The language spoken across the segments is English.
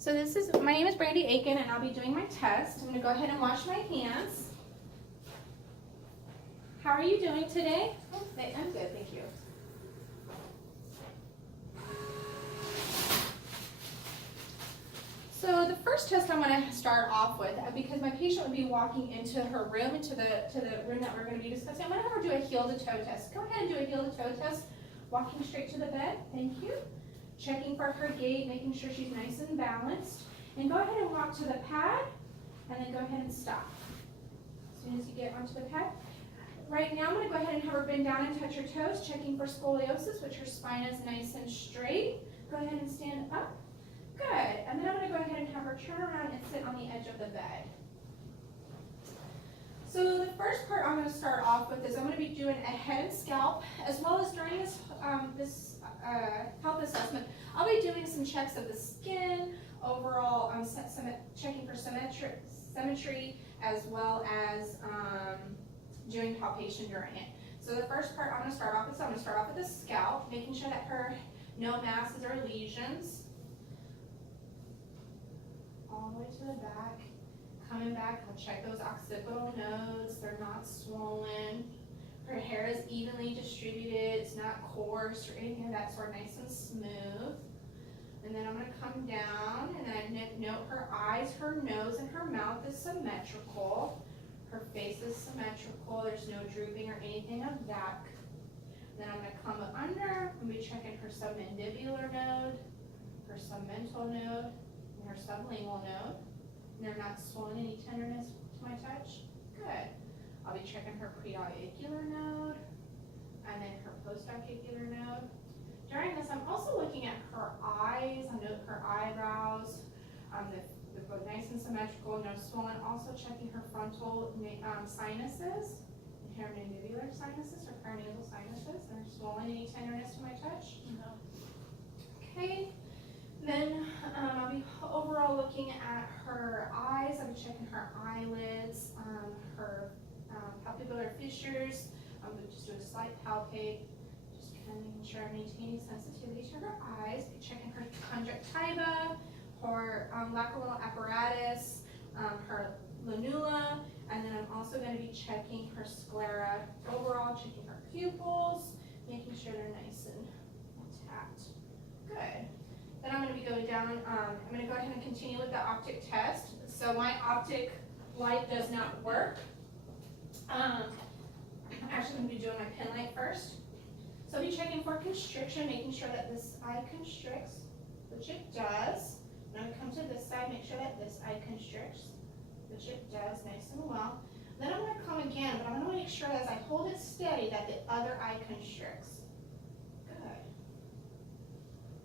So my name is Brandy Aiken, and I'll be doing my test. I'm going to go ahead and wash my hands. How are you doing today? I'm good, thank you. So the first test I'm going to start off with, because my patient would be walking into her room, into the room that we're going to be discussing, I'm going to have her do a heel-to-toe test. Go ahead and do a heel-to-toe test, walking straight to the bed. Thank you. Checking for her gait, making sure she's nice and balanced. And go ahead and walk to the pad, and then go ahead and stop. As soon as you get onto the pad. Right now, I'm going to go ahead and have her bend down and touch her toes, checking for scoliosis, which her spine is nice and straight. Go ahead and stand up. Good. And then I'm going to go ahead and have her turn around and sit on the edge of the bed. So the first part I'm going to start off with is I'm going to be doing a head and scalp, as well as during this health assessment, I'll be doing some checks of the skin, overall checking for symmetry, as well as doing palpation during it. So the first part I'm going to start off with, the scalp, making sure that no masses or lesions. All the way to the back. Coming back, I'll check those occipital nodes, they're not swollen. Her hair is evenly distributed, it's not coarse or anything of that sort, nice and smooth. And then I'm going to come down and then I note her eyes, her nose, and her mouth is symmetrical. Her face is symmetrical, there's no drooping or anything of that. Then I'm going to come under, I'm going to be checking her submandibular node, her submental node, and her sublingual node. And they're not swollen, any tenderness to my touch? Good. I'll be checking her preauricular node and then her postauricular node. During this, I'm also looking at her eyes. I note her eyebrows. They're both nice and symmetrical, no swollen. Also checking her frontal sinuses, her mandibular sinuses or paranasal sinuses. They're swollen, any tenderness to my touch? No. Okay. Then I'll be overall looking at her eyes. I'll be checking her eyelids, her palpebral fissures. I'm going to just do a slight palpate, just kind of making sure I'm maintaining sensitivity to her eyes. Be checking her conjunctiva, her lacrimal apparatus, her lunula, and then I'm also going to be checking her sclera. Overall, checking her pupils, making sure they're nice and intact. Good. Then I'm going to be going down, I'm going to go ahead and continue with the optic test. So my optic light does not work. I'm actually going to be doing my pen light first. So I'll be checking for constriction, making sure that this eye constricts, which it does. And I'm going to come to this side, make sure that this eye constricts, which it does nice and well. Then I'm going to come again, but I'm going to make sure that as I hold it steady that the other eye constricts. Good.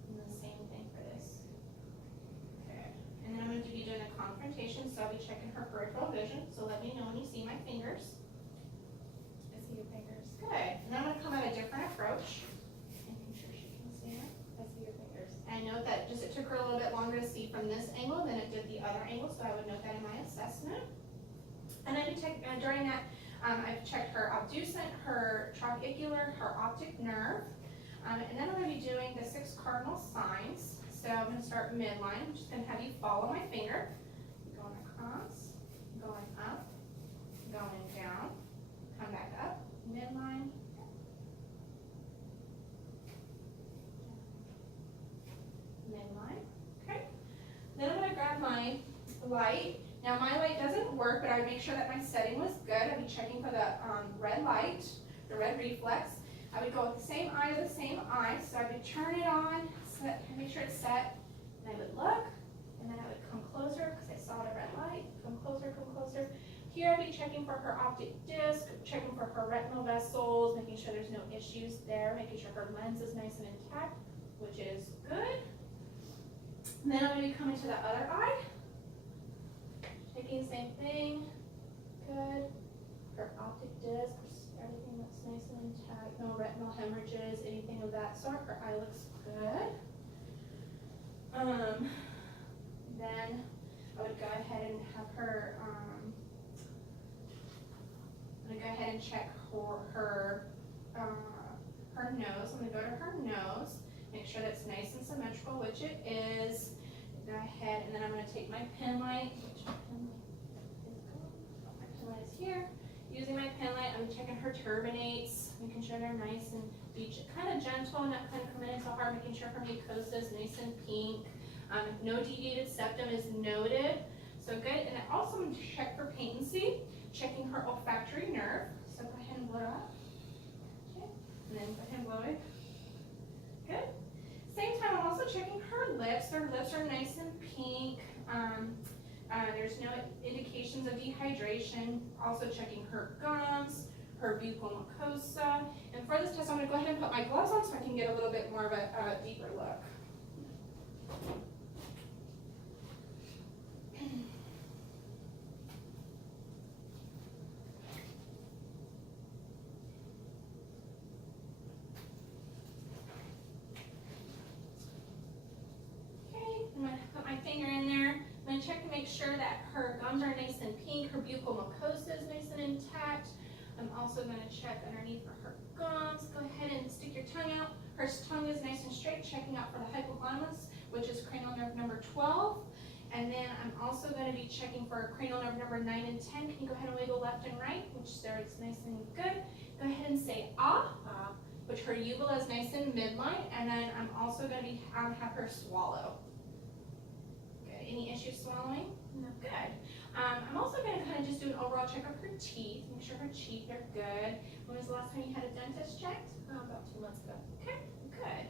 And the same thing for this. Okay. And then I'm going to be doing a confrontation, so I'll be checking her peripheral vision. So let me know when you see my fingers. I see your fingers. Good. And then I'm going to come at a different approach. Making sure she can see it. I see your fingers. And note that it took her a little bit longer to see from this angle than it did the other angle, so I would note that in my assessment. And then during that, I've checked her obducent, her trochlear, her optic nerve. And then I'm going to be doing the 6 cardinal signs. So I'm going to start midline. I'm just going to have you follow my finger. Going across, going up, going down, come back up, midline, midline. Okay. Then I'm going to grab my light. Now my light doesn't work, but I would make sure that my setting was good. I'd be checking for the red light, the red reflex. I would go with the same eye to the same eye, so I would turn it on, make sure it's set, and I would look, and then I would come closer because I saw the red light, come closer, come closer. Here I'd be checking for her optic disc, checking for her retinal vessels, making sure there's no issues there, making sure her lens is nice and intact, which is good. And then I'm going to be coming to the other eye, checking the same thing, good. Her optic disc, everything looks nice and intact, no retinal hemorrhages, anything of that sort. Her eye looks good. Then I would go ahead and have her, I'm going to go ahead and check for her nose. I'm going to go to her nose, make sure that's nice and symmetrical, which it is. Go ahead head, and then I'm going to take my pen light, which my pen light is here. Using my pen light, I'm checking her turbinates, making sure they're nice and kind of gentle, not kind of coming in so hard, making sure her mucosa is nice and pink. No deviated septum is noted, so good. And I also want to check for patency, checking her olfactory nerve. So go ahead and blow it up. Okay, and then go ahead and blow it. Good. Same time, I'm also checking her lips. Her lips are nice and pink. There's no indications of dehydration. Also checking her gums, her buccal mucosa. And for this test, I'm going to go ahead and put my gloves on so I can get a little bit more of a deeper look. I'm going to put my finger in there. I'm going to check to make sure that her gums are nice and pink, her buccal mucosa is nice and intact. I'm also going to check underneath for her gums. Go ahead and stick your tongue out. Her tongue is nice and straight, checking out for the hypothalamus, which is cranial nerve number 12. And then I'm also going to be checking for cranial nerve number 9 and 10. Can you go ahead and wiggle left and right, which there is nice and good. Go ahead and say ah, which her uvula is nice and midline. And then I'm also going to be have her swallow. Any issues swallowing? No. Good. I'm also going to kind of just do an overall check of her teeth, make sure her teeth are good. When was the last time you had a dentist checked? About 2 months ago. Okay, good.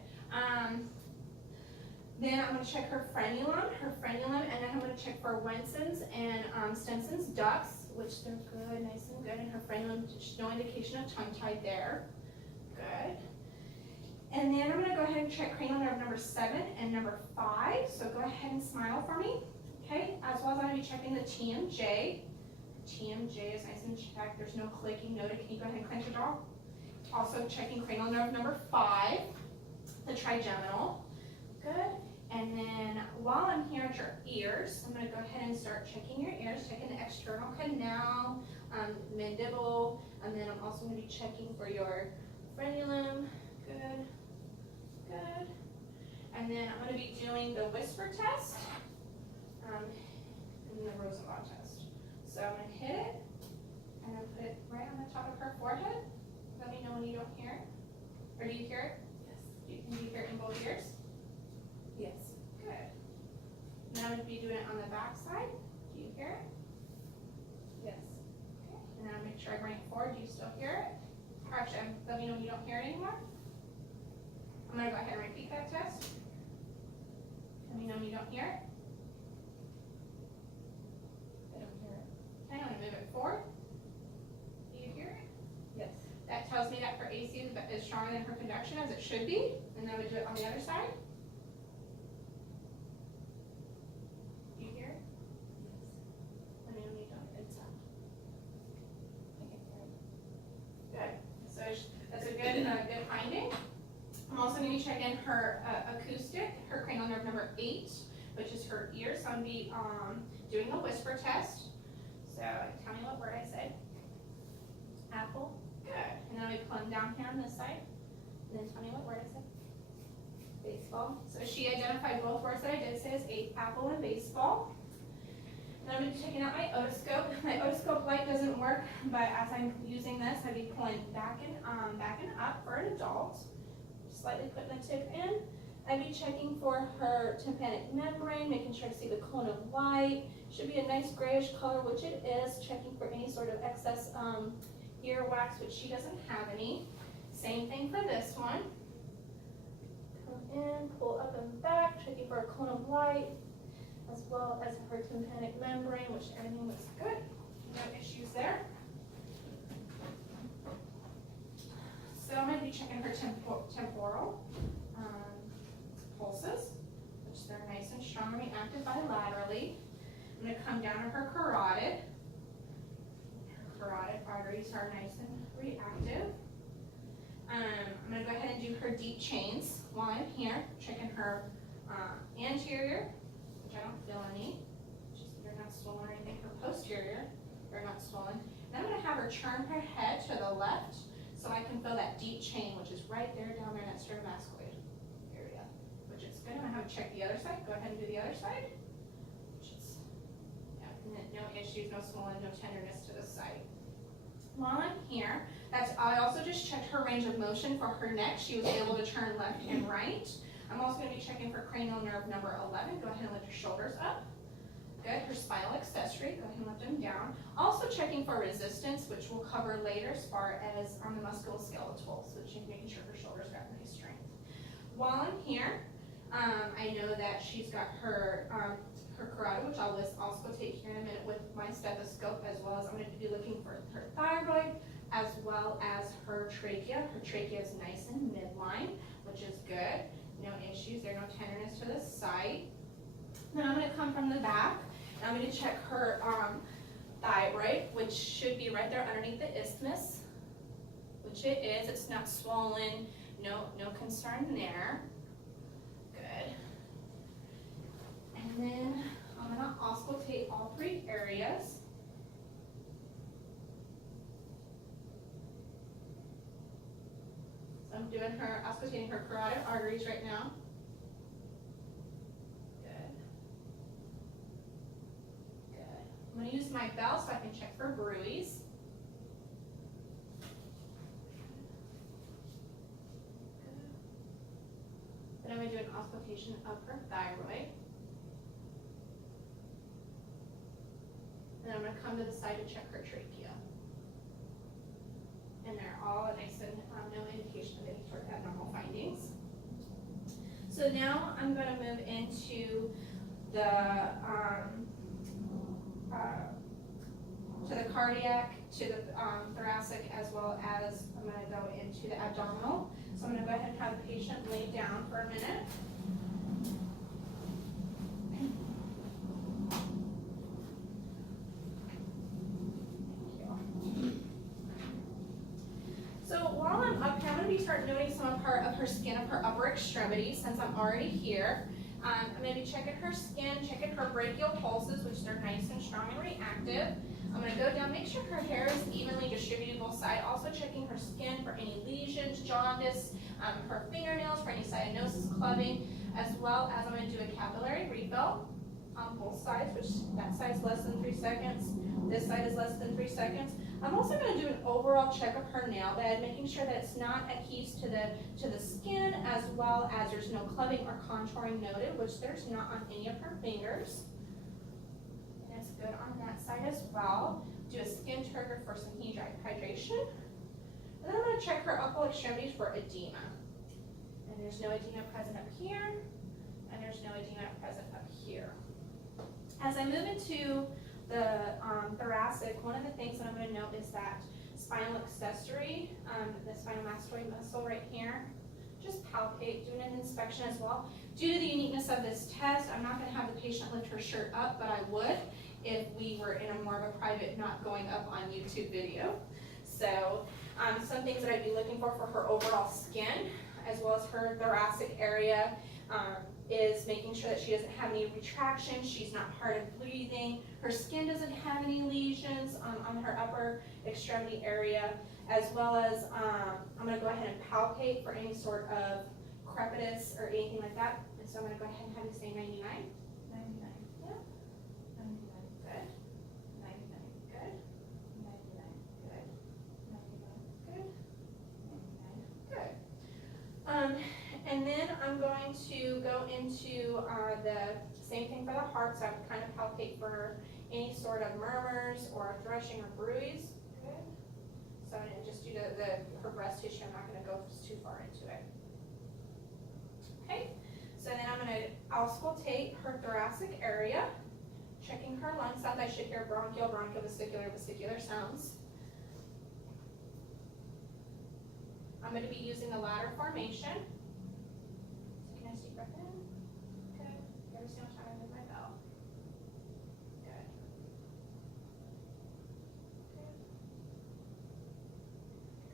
Then I'm going to check her frenulum, and then I'm going to check for Wenson's and Stenson's ducts, which they're good, nice and good, and her frenulum, no indication of tongue-tied there. Good. And then I'm going to go ahead and check cranial nerve number 7 and number 5. So go ahead and smile for me. Okay, as well as I'm going to be checking the TMJ. TMJ is nice and checked. There's no clicking noted. Can you go ahead and clench your jaw? Also checking cranial nerve number 5, the trigeminal. Good. And then while I'm here at your ears, I'm going to go ahead and start checking your ears, checking the external canal, mandible, and then I'm also going to be checking for your frenulum. Good. Good. And then I'm going to be doing the whisper test and the Rosenbaum test. So I'm going to hit it and then put it right on the top of her forehead. Let me know when you don't hear it. Or do you hear it? Yes. Do you hear it in both ears? Yes. Good. Now I'm going to be doing it on the back side. Do you hear it? Yes. Okay. And then I'll make sure I bring it forward. Do you still hear it? Or actually, let me know when you don't hear it anymore. I'm going to go ahead and repeat that test. Let me know when you don't hear it. I don't hear it. Okay, I'm going to move it forward. Do you hear it? Yes. That tells me that her AC is stronger than her conduction, as it should be. And then we do it on the other side. Do you hear it? Yes. Let me know when you don't hear it. I can hear it. Good. So that's a good finding. I'm also going to be checking her acoustic, her cranial nerve number 8, which is her ear. So I'm going to be doing a whisper test. So tell me what word I said. Apple. Good. And then I'll be pulling down here on this side. And then tell me what word I said. Baseball. So she identified both words that I did say as apple and baseball. And I'm going to be checking out my otoscope. My otoscope light doesn't work, but as I'm using this, I'll be pulling back and up for an adult. Slightly putting the tip in. I'd be checking for her tympanic membrane, making sure to see the cone of light. Should be a nice grayish color, which it is. Checking for any sort of excess earwax, which she doesn't have any. Same thing for this one. Come in, pull up and back, checking for a cone of light, as well as her tympanic membrane, which everything looks good. No issues there. So I'm going to be checking her temporal pulses, which they're nice and strong and reactive bilaterally. I'm going to come down to her carotid. Her carotid arteries are nice and reactive. I'm going to go ahead and do her deep chains while I'm here, checking her anterior, which I don't feel any. They're not swollen or anything. Her posterior, they're not swollen. Then I'm going to have her turn her head to the left, so I can feel that deep chain, which is right there down there in that sternobascoid area, which is good. I'm going to have to check the other side. Go ahead and do the other side. no issues, no swelling, no tenderness to the site. While I'm here, I also just checked her range of motion for her neck. She was able to turn left and right. I'm also going to be checking for cranial nerve number 11. Go ahead and lift your shoulders up. Good. Her spinal accessory. Go ahead and lift them down. Also checking for resistance, which we'll cover later as far as on the musculoskeletal, so she's making sure her shoulders got nice strength. While I'm here, I know that she's got her carotid, which I'll also take here in a minute with my stethoscope, as well as I'm going to be looking for her thyroid, as well as her trachea. Her trachea is nice and midline, which is good. No issues there, no tenderness to the site. Then I'm going to come from the back, and I'm going to check her thyroid, which should be right there underneath the isthmus, which it is. It's not swollen, no concern there. Good. And then I'm going to auscultate all three areas. So I'm doing auscultating her carotid arteries right now. Good. Good. I'm going to use my bell so I can check for bruise. Then I'm going to do an auscultation of her thyroid. And then I'm going to come to the side to check her trachea. And they're all nice and no indication of any sort of abnormal findings. So now I'm going to move into the cardiac, to the thoracic, as well as I'm going to go into the abdominal. So I'm going to go ahead and have the patient lay down for a minute. So while I'm up here, I'm going to start noting some part of her skin of her upper extremity since I'm already here. I'm going to be checking her skin, checking her brachial pulses, which they're nice and strong and reactive. I'm going to go down, make sure her hair is evenly distributed both sides, also checking her skin for any lesions, jaundice, her fingernails for any cyanosis, clubbing, as well as I'm going to do a capillary refill on both sides, which that side's less than 3 seconds, this side is less than 3 seconds. I'm also going to do an overall check of her nail bed, making sure that it's not adhesed to the skin, as well as there's no clubbing or contouring noted, which there's not on any of her fingers. And it's good on that side as well. Do a skin turgor for some hydration. And then I'm going to check her upper extremities for edema. And there's no edema present up here, and there's no edema present up here. As I move into the thoracic, one of the things that I'm going to note is that spinal accessory, the spinal mastoid muscle right here. Just palpate, doing an inspection as well. Due to the uniqueness of this test, I'm not going to have the patient lift her shirt up, but I would if we were in a more of a private, not going up on YouTube video. So some things that I'd be looking for her overall skin, as well as her thoracic area, is making sure that she doesn't have any retraction, she's not hard of breathing, her skin doesn't have any lesions on her upper extremity area, as well as I'm going to go ahead and palpate for any sort of crepitus or anything like that. And so I'm going to go ahead and have you say 99. 99, yeah. 99, good. 99, good. 99, good. 99, good. 99, good. And then I'm going to go into the same thing for the heart, so I would kind of palpate for any sort of murmurs or threshing or bruise. Good. So I'm going to just do her breast tissue. I'm not going to go too far into it. Okay. So then I'm going to auscultate her thoracic area, checking her lung sounds. I should hear bronchial, vesicular sounds. I'm going to be using the ladder formation. Take a nice deep breath in. Good. Every single time I move my bell. Good.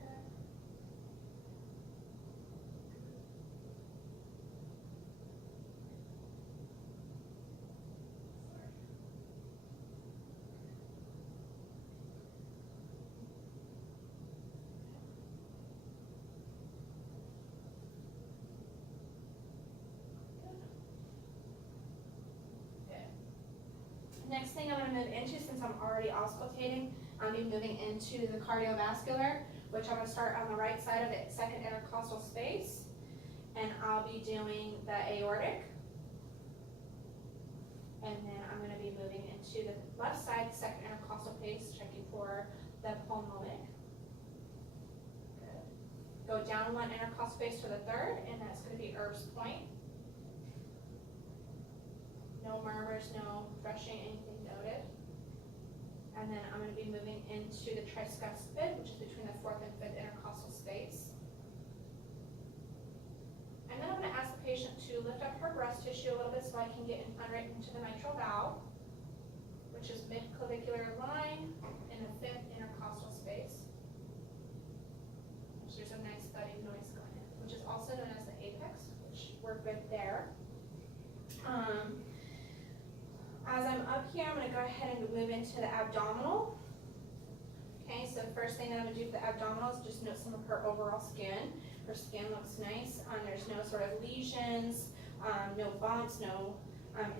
Good. Good. Next thing I'm going to move into, since I'm already auscultating, I'll be moving into the cardiovascular, which I'm going to start on the right side of the second intercostal space, and I'll be doing the aortic, and then I'm going to be moving into the left side, the second intercostal space, checking for the pulmonic. Good. Go down one intercostal space to the third, and that's going to be Erb's point. No murmurs, no rushing, anything noted. And then I'm going to be moving into the tricuspid, which is between the fourth and fifth intercostal space. And then I'm going to ask the patient to lift up her breast tissue a little bit so I can get right into the mitral valve, which is mid-clavicular line in the fifth intercostal space. Which there's a nice thudding noise going in, which is also known as the apex, which we're good there. As I'm up here, I'm going to go ahead and move into the abdominal. Okay, so first thing that I'm going to do for the abdominal is just note some of her overall skin. Her skin looks nice. There's no sort of lesions, no bumps, no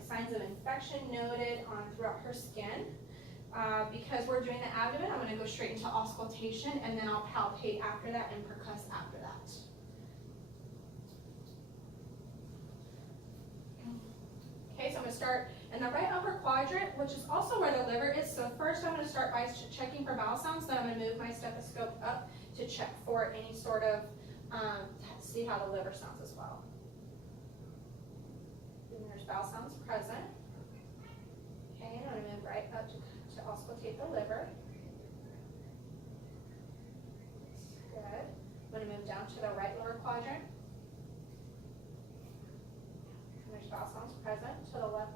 signs of infection noted throughout her skin. Because we're doing the abdomen, I'm going to go straight into auscultation, and then I'll palpate after that and percuss after that. Okay, so I'm going to start in the right upper quadrant, which is also where the liver is. So first I'm going to start by checking for bowel sounds, then I'm going to move my stethoscope up to check for any sort of, see how the liver sounds as well. And there's bowel sounds present. Okay, and I'm going to move right up to auscultate the liver. Good. I'm going to move down to the right lower quadrant. There's bowel sounds present to the left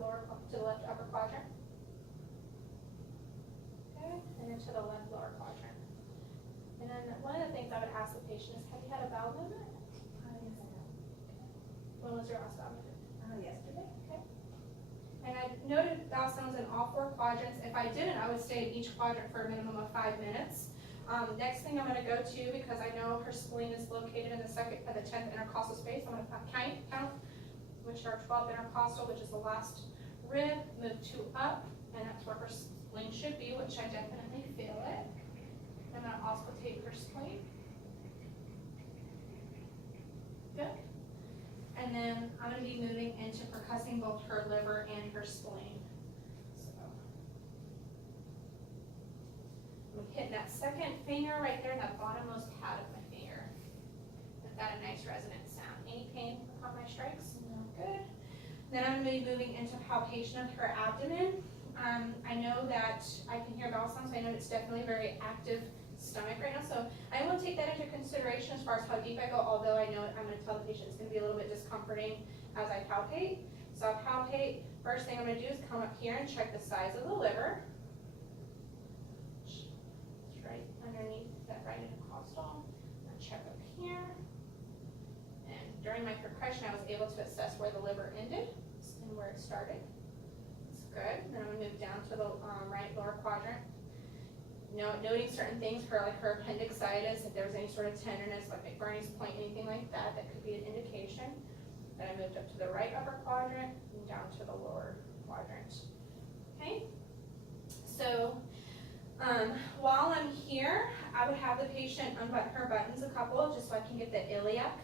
upper quadrant. Okay, and then to the left lower quadrant. And then one of the things I would ask the patient is, have you had a bowel movement? Yes, I have. When was your last bowel movement? Yesterday. Okay. And I noted bowel sounds in all four quadrants. If I didn't, I would stay in each quadrant for a minimum of 5 minutes. Next thing I'm going to go to, because I know her spleen is located in the 10th intercostal space, I'm going to count, which are 12 intercostal, which is the last rib, move 2 up, and that's where her spleen should be, which I definitely feel it. I'm going to auscultate her spleen. Good. And then I'm going to be moving into percussing both her liver and her spleen. So I'm hitting that second finger right there in the bottommost pad of my finger. I've got a nice resonant sound. Any pain upon my strikes? No. Good. Then I'm going to be moving into palpation of her abdomen. I know that I can hear bowel sounds. I know it's definitely a very active stomach right now, so I will take that into consideration as far as how deep I go, although I know I'm going to tell the patient it's going to be a little bit discomforting as I palpate. So I'll palpate. First thing I'm going to do is come up here and check the size of the liver. It's right underneath that right intercostal. I'll check up here. And during my percussion, I was able to assess where the liver ended and where it started. That's good. Then I'm going to move down to the right lower quadrant. Noting certain things for like her appendicitis, if there was any sort of tenderness, like McBurney's point, anything like that, that could be an indication. Then I moved up to the right upper quadrant and down to the lower quadrant. Okay? So while I'm here, I would have the patient unbutton her buttons a couple just so I can get the iliac,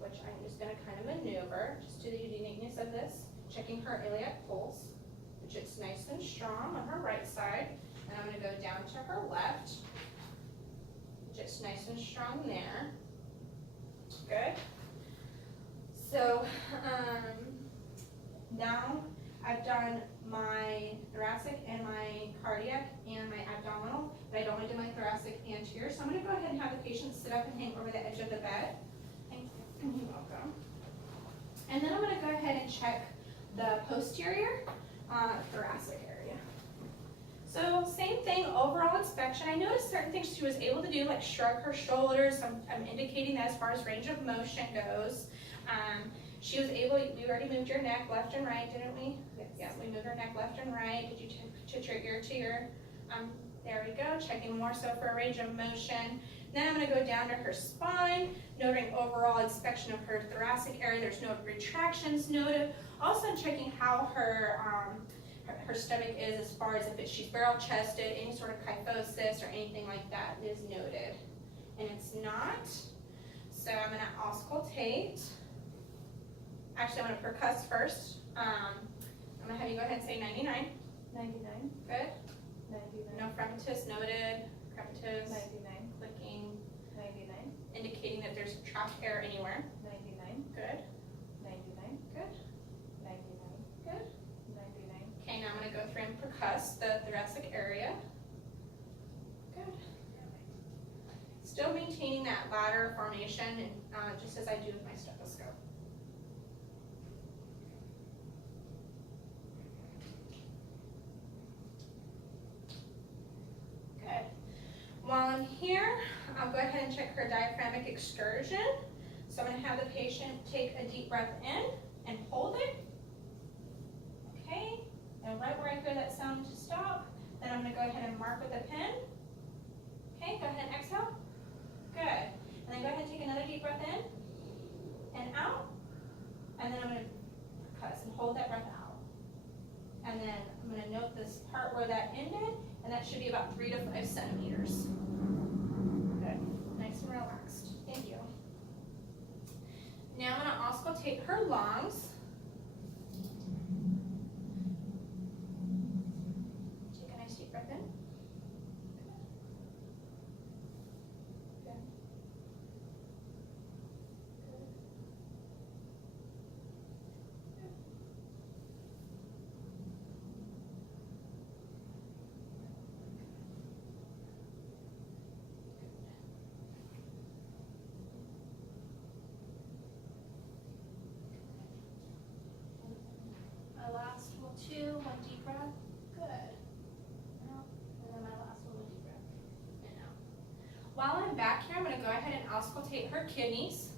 which I'm just going to kind of maneuver just to the uniqueness of this. Checking her iliac pulse, which is nice and strong on her right side. And I'm going to go down to her left, just nice and strong there. Good. So now I've done my thoracic and my cardiac and my abdominal, but I don't want to do my thoracic anterior. So I'm going to go ahead and have the patient sit up and hang over the edge of the bed. Thank you. You're welcome. And then I'm going to go ahead and check the posterior thoracic area. So same thing, overall inspection. I noticed certain things she was able to do, like shrug her shoulders. I'm indicating that as far as range of motion goes. She was able, we already moved your neck left and right, didn't we? Yeah, we moved her neck left and right. Did you touch your ear to your, there we go, checking more so for a range of motion. Then I'm going to go down to her spine, noting overall inspection of her thoracic area. There's no retractions noted. Also checking how her her stomach is as far as if she's barrel chested, any sort of kyphosis or anything like that is noted. And it's not. So I'm gonna auscultate. Actually, I'm gonna percuss first. I'm gonna have you go ahead and say 99. 99. Good. 99. No fractus noted. Crepitus. 99. Clicking. 99. Indicating that there's trapped air anywhere. 99. Good. 99. Good. 99. Good. 99. Okay, now I'm gonna go through and percuss the thoracic area. Good. Still maintaining that ladder formation, and just as I do with my stethoscope. Good. While I'm here, I'll go ahead and check her diaphragmatic excursion. So I'm going to have the patient take a deep breath in and hold it. Okay, and right where I hear that sound to stop, then I'm going to go ahead and mark with a pen. Okay, go ahead and exhale. Good. And then go ahead and take another deep breath in and out. And then I'm going to percuss and hold that breath out. And then I'm going to note this part where that ended, and that should be about 3 to 5 centimeters. Good. Nice and relaxed. Thank you. Now I'm going to auscultate her lungs. Take a nice deep breath in. Good. My last one, two, one deep breath. Good. Out. And then my last one deep breath. And out. While I'm back here, I'm going to go ahead and auscultate her kidneys.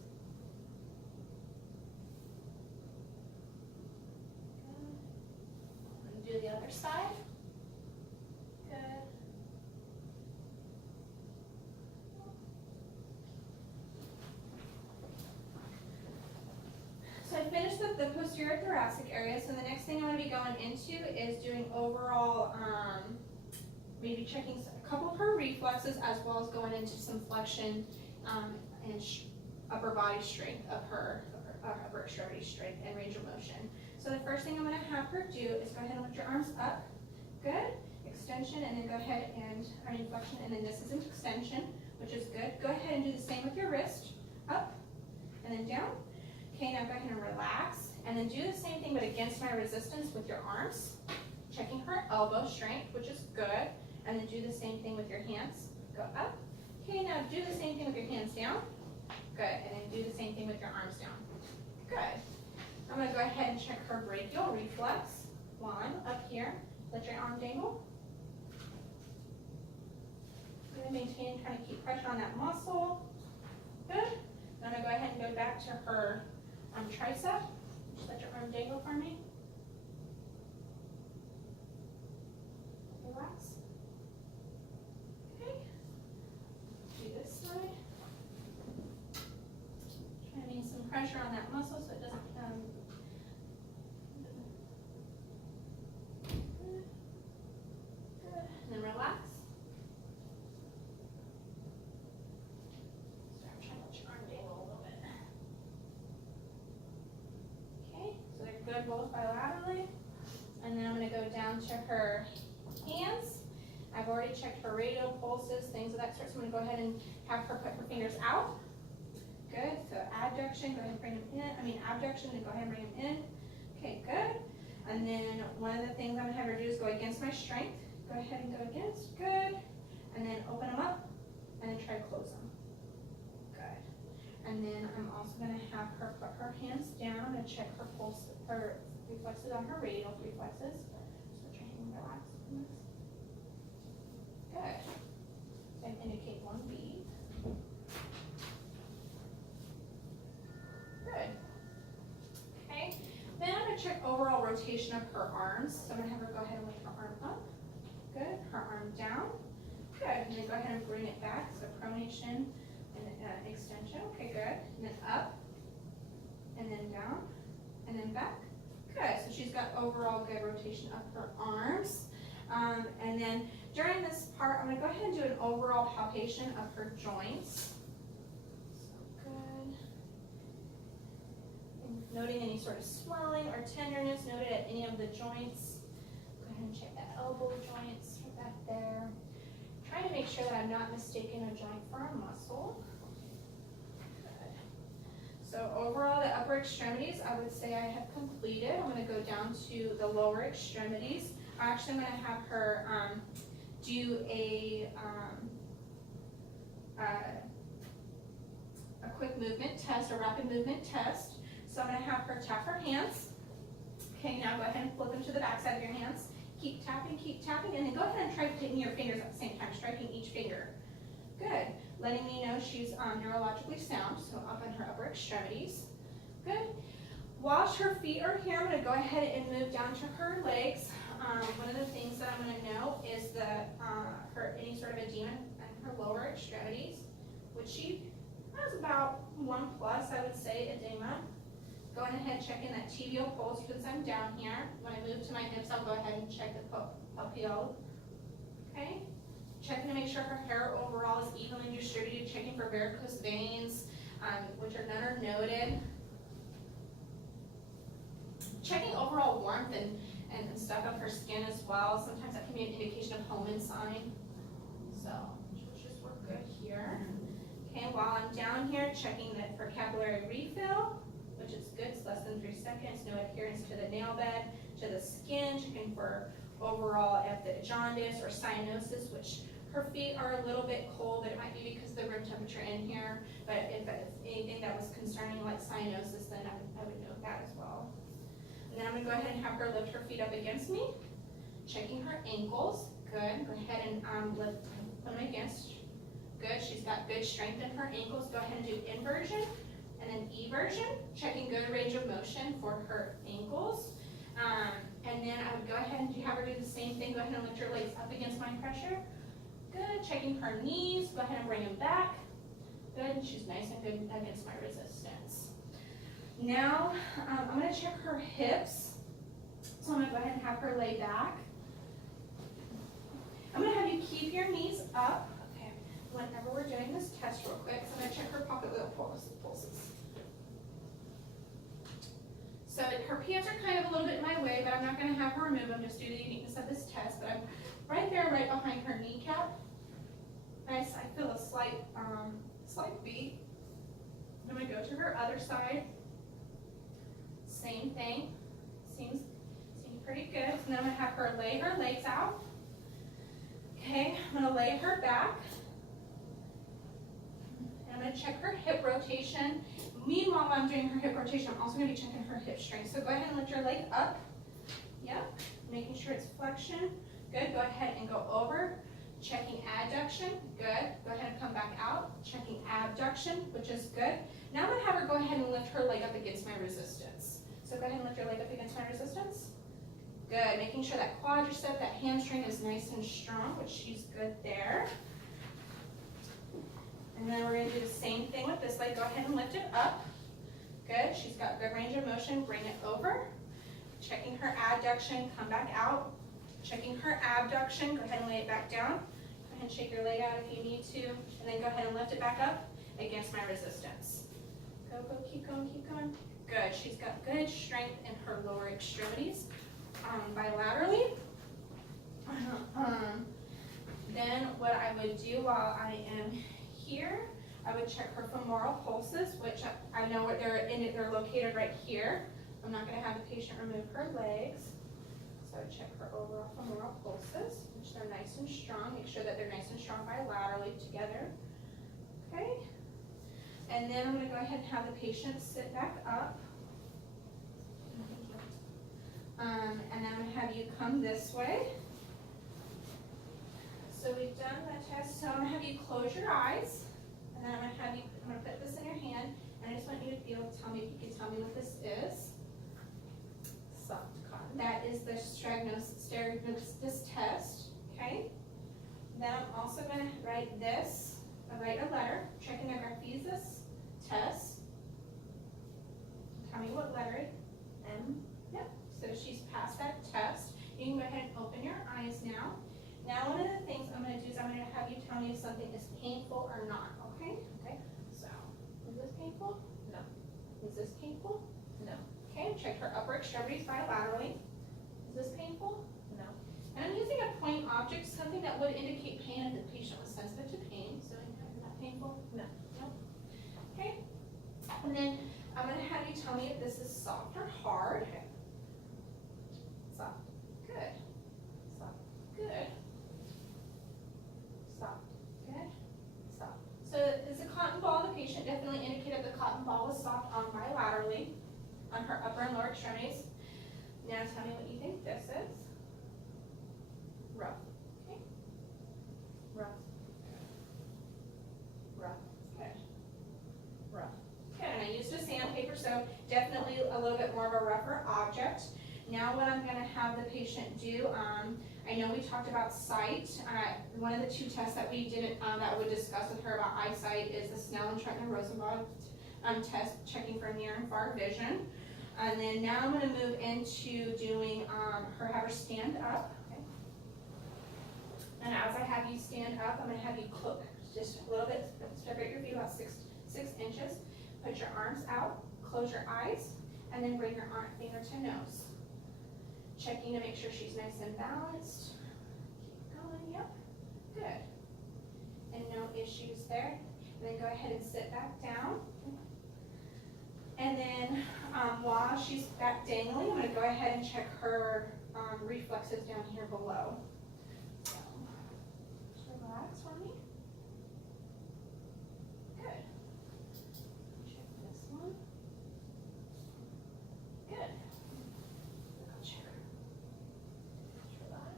Good. I'm going to do the other side. Good. So I finished the posterior thoracic area, so the next thing I'm going to be going into is doing overall, maybe checking a couple of her reflexes as well as going into some flexion and upper body strength of her upper extremity strength and range of motion. So the first thing I'm going to have her do is go ahead and lift your arms up. Good. Extension, and then go ahead and, flexion, and then this is an extension, which is good. Go ahead and do the same with your wrist. Up, and then down. Okay, now go ahead and relax, and then do the same thing but against my resistance with your arms, checking her elbow strength, which is good, and then do the same thing with your hands. Go up. Okay, now do the same thing with your hands down. Good, and then do the same thing with your arms down. Good. I'm going to go ahead and check her brachial reflex while I'm up here. Let your arm dangle. I'm going to maintain, trying to keep pressure on that muscle. Good. Then I'm going to go ahead and go back to her tricep. Just let your arm dangle for me. Relax. Okay. Do this side. Try to maintain some pressure on that muscle so it doesn't good. Good. And then relax. So I'm trying to let your arm dangle a little bit. Okay, so they're good both bilaterally. And then I'm going to go down to her hands. I've already checked her radial pulses, things of that sort. So I'm going to go ahead and have her put her fingers out. Good. So abduction, go ahead and bring them in. Abduction, and go ahead and bring them in. Okay, good. And then one of the things I'm going to have her do is go against my strength. Go ahead and go against. Good. And then open them up and then try to close them. Good. And then I'm also going to have her put her hands down and check her pulse, her reflexes on her radial reflexes. So let your hand relax on this. Good. So I indicate one beat. Good. Okay. Then I'm going to check overall rotation of her arms. So I'm going to have her go ahead and lift her arm up. Good. Her arm down. Good. And then go ahead and bring it back. So pronation and extension. Okay, good. And then up. And then down. And then back. Good, so she's got overall good rotation of her arms. And then during this part, I'm gonna go ahead and do an overall palpation of her joints. So good. And noting any sort of swelling or tenderness noted at any of the joints. Go ahead and check that elbow joints right back there. Trying to make sure that I'm not mistaking a joint for a muscle. Good. So overall, the upper extremities, I would say I have completed. I'm going to go down to the lower extremities. Actually, I'm going to have her do a quick movement test, a rapid movement test. So I'm going to have her tap her hands. Okay, now go ahead and flip them to the back side of your hands. Keep tapping, and then go ahead and try picking your fingers at the same time, striking each finger. Good. Letting me know she's neurologically sound, so up on her upper extremities. Good. While her feet are here, I'm going to go ahead and move down to her legs. One of the things that I'm going to note is her any sort of edema in her lower extremities, which she has about 1+, I would say, edema. Go ahead and check in that tibial pulse since I'm down here. When I move to my hips, I'll go ahead and check the palpebral. Okay? Checking to make sure her hair overall is evenly distributed, checking for varicose veins, which are none are noted. Checking overall warmth and stuff of her skin as well. Sometimes that can be an indication of Homan sign. So, let's just work good here. Okay, while I'm down here, checking that for capillary refill, which is good, it's less than 3 seconds, no adherence to the nail bed, to the skin, checking for overall if the jaundice or cyanosis, which her feet are a little bit cold, it might be because of the room temperature in here, but if anything that was concerning like cyanosis, then I would note that as well. And then I'm gonna go ahead and have her lift her feet up against me, checking her ankles, good, go ahead and lift them against, good, she's got good strength in her ankles, go ahead and do inversion, and then eversion, checking good range of motion for her ankles. And then I would go ahead and have her do the same thing. Go ahead and lift her legs up against my pressure. Good, checking her knees. Go ahead and bring them back. Good, she's nice and good against my resistance. Now, I'm gonna check her hips. So I'm gonna go ahead and have her lay back. I'm gonna have you keep your knees up. Okay, whenever we're doing this test real quick, so I'm gonna check her pocket wheel pulses. So her pants are kind of a little bit in my way, but I'm not going to have her remove them just due to the uniqueness of this test. But I'm right there, right behind her kneecap. Nice, I feel a slight beat. I'm going to go to her other side. Same thing. Seems pretty good. So then I'm going to have her lay her legs out. Okay, I'm going to lay her back. And I'm going to check her hip rotation. Meanwhile, while I'm doing her hip rotation, I'm also going to be checking her hip strength. So go ahead and lift your leg up. Yep. Making sure it's flexion. Good. Go ahead and go over. Checking adduction. Good. Go ahead and come back out. Checking abduction, which is good. Now I'm going to have her go ahead and lift her leg up against my resistance. So go ahead and lift your leg up against my resistance. Good. Making sure that quadricep, that hamstring is nice and strong, which she's good there. And then we're going to do the same thing with this leg. Go ahead and lift it up. Good. She's got good range of motion. Bring it over. Checking her adduction. Come back out. Checking her abduction. Go ahead and lay it back down. Go ahead and shake your leg out if you need to. And then go ahead and lift it back up against my resistance. Go, go, keep going, keep going. Good. She's got good strength in her lower extremities. Bilaterally. Then what I would do while I am here, I would check her femoral pulses, which I know what they're located right here. I'm not going to have the patient remove her legs. So I would check her overall femoral pulses, which they're nice and strong. Make sure that they're nice and strong bilaterally together. Okay. And then I'm going to go ahead and have the patient sit back up. And then I'm going to have you come this way. So we've done that test. So I'm going to have you close your eyes. And then I'm going to put this in your hand. And I just want you to tell me if you can tell me what this is. Soft cotton. That is the stereognosis test. Okay. Then I'm also going to write a letter. Trichognosis test. Tell me what letter. M. Yep. So she's passed that test. You can go ahead and open your eyes now. Now, one of the things I'm gonna do is I'm gonna have you tell me if something is painful or not, okay? Okay. So, is this painful? No. Is this painful? No. Okay, check her upper extremities bilaterally. Is this painful? No. And I'm using a point object, something that would indicate pain if the patient was sensitive to pain. So, is that painful? No. No. Okay. And then I'm gonna have you tell me if this is soft or hard. Soft. Good. Soft. Good. Soft. Good. Soft. So is the cotton ball, the patient definitely indicated the cotton ball was soft on bilaterally on her upper and lower extremities. Now tell me what you think this is. Rough. Okay. Rough. Rough. Good. Rough. Good. And I used a sandpaper, so definitely a little bit more of a rougher object. Now what I'm gonna have the patient do, I know we talked about sight. One of the two tests that we didn't, that we discussed with her about eyesight is the Snell and Trenton-Rosenbaum test, checking for near and far vision. And then now I'm gonna move into doing, have her stand up. Okay. And as I have you stand up, I'm gonna have you cloak just a little bit, separate your feet about six inches. Put your arms out, close your eyes, and then bring your finger to nose. Checking to make sure she's nice and balanced. Keep going, yep, good. And no issues there. And then go ahead and sit back down. And then while she's back dangling, I'm gonna go ahead and check her reflexes down here below. So, just relax for me. Good. Check this one. Good. I'll check her. Just relax.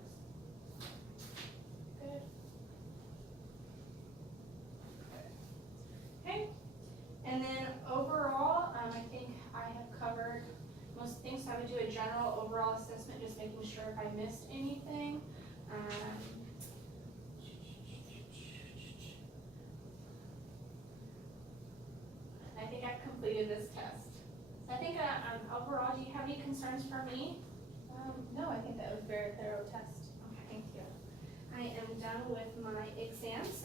Good. Good. Okay. And then overall, I think I have covered most things. So I would do a general overall assessment, just making sure if I missed anything. I think I've completed this test. I think overall, do you have any concerns for me? No, I think that was a very thorough test. Okay, thank you. I am done with my exams.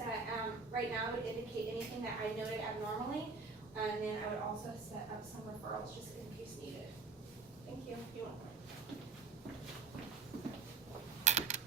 Right now, I would indicate anything that I noted abnormally, and then I would also set up some referrals just in case needed. Thank you. You're welcome.